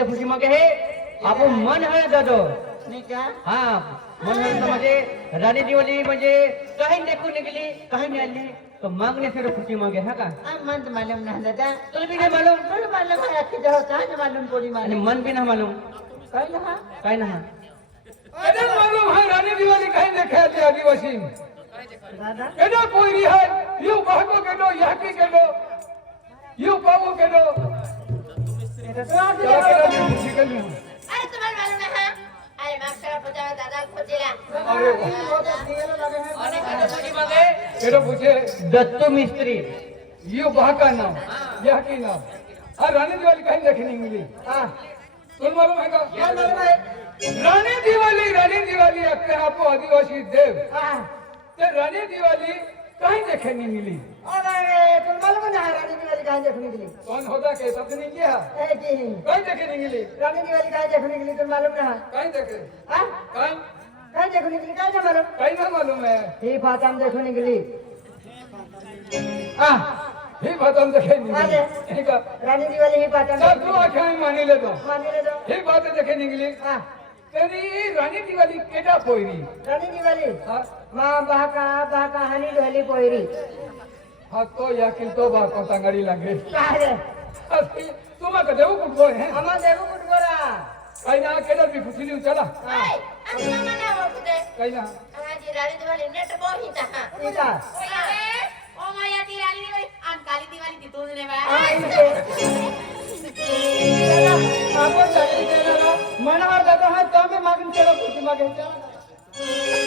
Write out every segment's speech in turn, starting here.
मग हे आपण मन हळद जातो नाही का? हा मन हळद म्हणजे राणी दिवाळी म्हणजे काही देखून निघली काही नाही आली. तो मागणे फिर खुशी मागे हा का? मन तो मालूम ना दादा. तुला भी नाही मालूम? थोडं मालूम है अख्खी जगह कहाँ से मालूम कोणी मालूम. मन भी ना मालूम. काय ना हा? काय ना अरे मालूम है रानी दिवाली कहीं देखे आती आदिवासी. दादा? केडो कोई है यू बहको केडो याकी केडो यू पावो केडो अरे दत्तू मिस्त्री ये वहाँ का नाम यह की नाम और रानी दिवाली कहीं देखने मिली हाँ तुम मालूम है का क्या मालूम है रानी दिवाली रानी दिवाली अपने आप को आदिवासी देव हाँ तो रानी दिवाली काय देखणी मिली? अरे पण मला रानी राणी दिवाळी काय देखणी गेली कोण होता काय तपनी किया ए, की. काय देखणी गेली राणी दिवाळी काय देखणी गेली तुम्ही मालूम ना काय देखे हा? काय? काय देखणी गेली काय ना मालूम? कहीं ना मालूम है ही फाताम देखणी गेली हा ही बात आमचं काही निघाली हे का? राणी दिवाळी ही फाताम तू आख्या मानिले तो. मानिले जाऊ ही बात देखे निघाली हा. तेरी रानी दिवाली केटा पोईरी रानी दिवाली हाँ। माँ बाका बाका हानी ढोली पोयरी हाँ तो या किल तो बात को तंगड़ी लगे। कहाँ? रे तुम कदे वो कुछ बोल हैं? हमार देखो कुछ बोला कहीं ना केटा भी खुशी नहीं चला। ओय अरे मामा ना ओळखते कहीं ना। माझी राणी दिवाळी नेट बोहिता हा सीता ओ माया ती राणी दिवाळी आणि काली दिवाळी ती तूच बा हाँ आपण तो मी मागून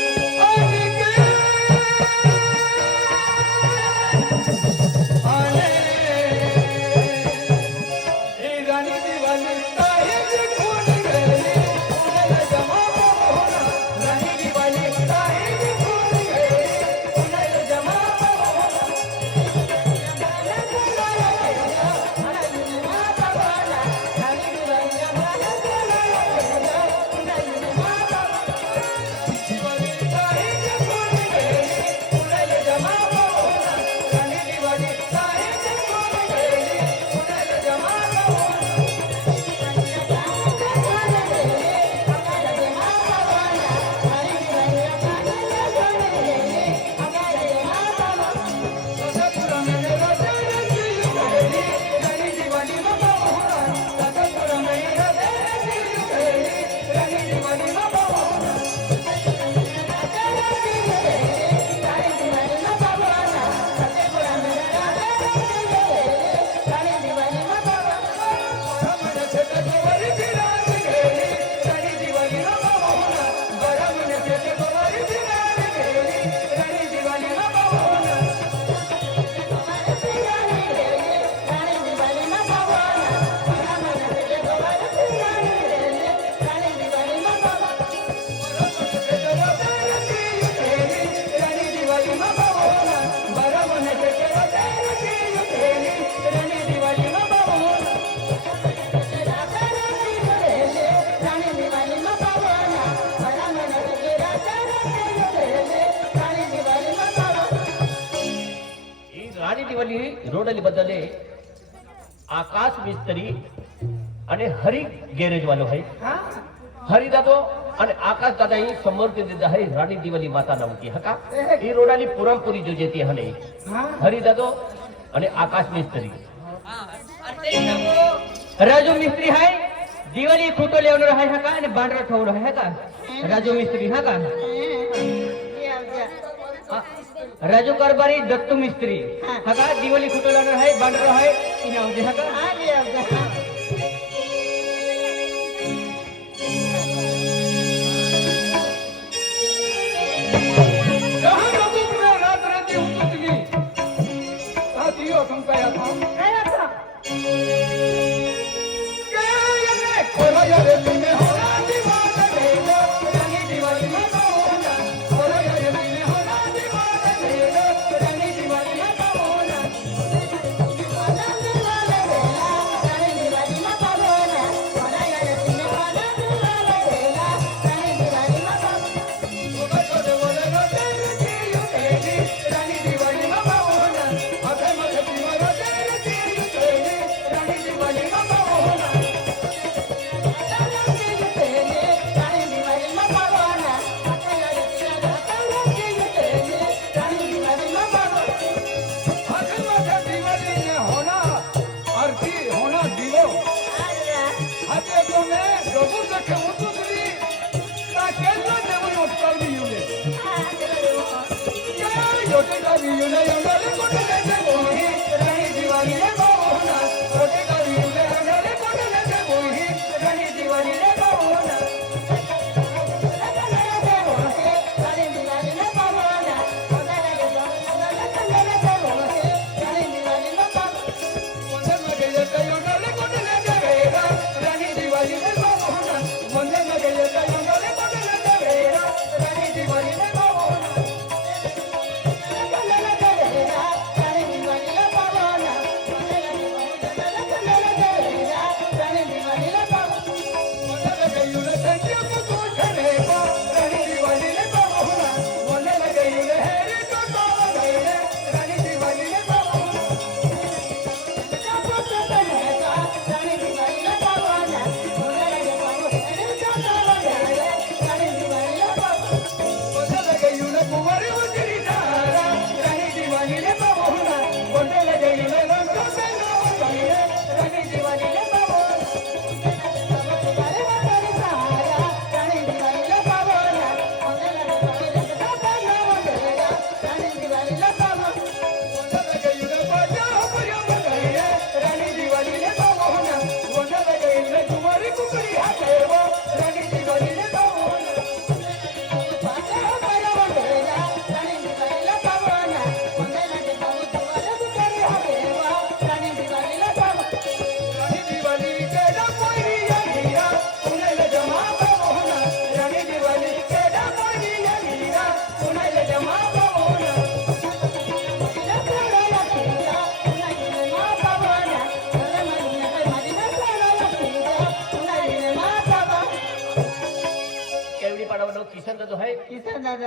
રોડલી બદલે આકાશ મિસ્ત્રી અને હરી ગેરેજ વાળો હૈ. હરી દાદો અને આકાશ દાદા એ સમર્પિત દીધા હૈ રાણી દીવાની માતા નામ કી હકા? એ રોડાની પૂરમપુરી જો જેતી હને. હરી દાદો અને આકાશ મિસ્ત્રી. રાજુ મિસ્ત્રી હૈ? દિવાળી ખૂટો લેવાનો હૈ હકા? અને બાંડરો થવાનો હૈ હકા? રાજુ મિસ્ત્રી હકા? राजू कारभारी दत्तू मिस्त्री. हा. का? दिवाळी खोटो लावणार आहे बांढरा आहे. इने आवडे हा का? Yo te la vi, yo le, yo le, yo le,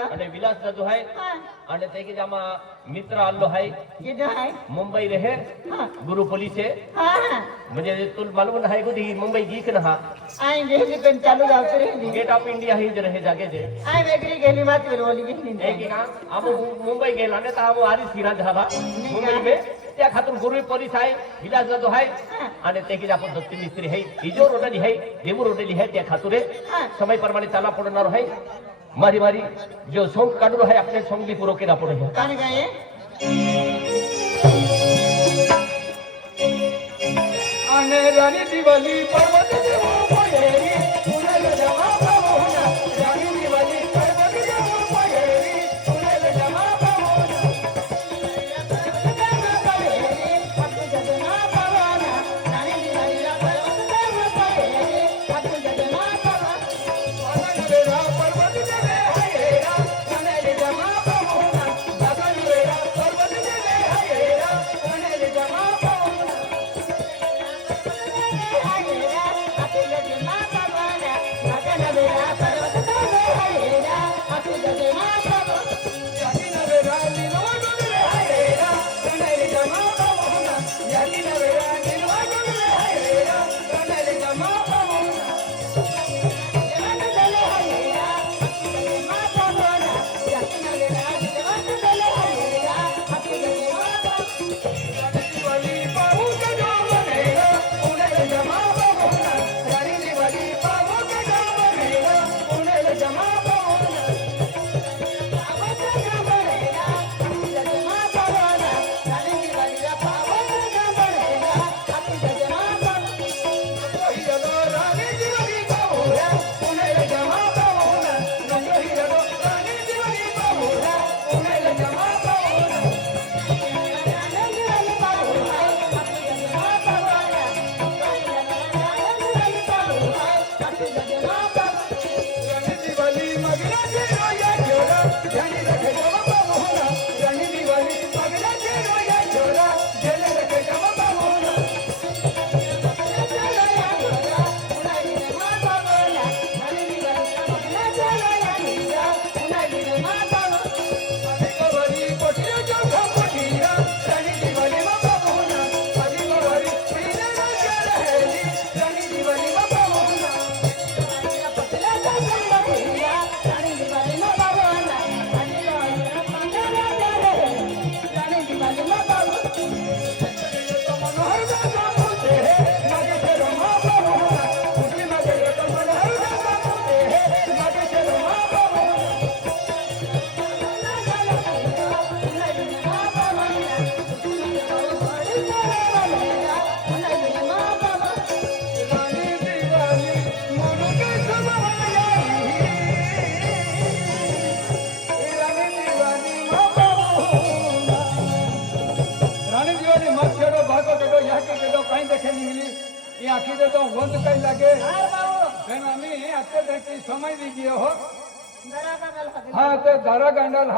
અને વિલાસ દાદો હૈ અને તે કે જામાં મિત્ર આલ્લો હૈ मुंबई रहे गुरु पोलीस है म्हणजे तुला मालूम आहे कधी मुंबई गीक ना हा चालू जावते रे गेट ऑफ इंडिया ही जे रहे जागे जे आय वेगळी गेली मात्र बोली गेली एक ना आम मुंबई गेला ने तर आम आरी फिरा झाला मुंबई में त्या खातून गुरु पोलीस आहे विलास जातो आहे आणि ते की आपण दत्ती मिस्त्री आहे इजो रोडली आहे देवू रोडली आहे त्या खातुरे समय प्रमाणे चाला पडणार आहे मारी मारी जो झोंक काट रहा है अपने संगी पुरो के ना पड़े हैं कहने का ये अनेरानी दिवाली पर्व आणि मग छेडो भागो केडो याकी केडो काही देखे नहीं मिली ये आखी दे तो वंद काही लागे अरे बाबू कारण आम्ही आता देखी समय दी गयो हो जरा का गल खाते हाँ तो दारा गांडाल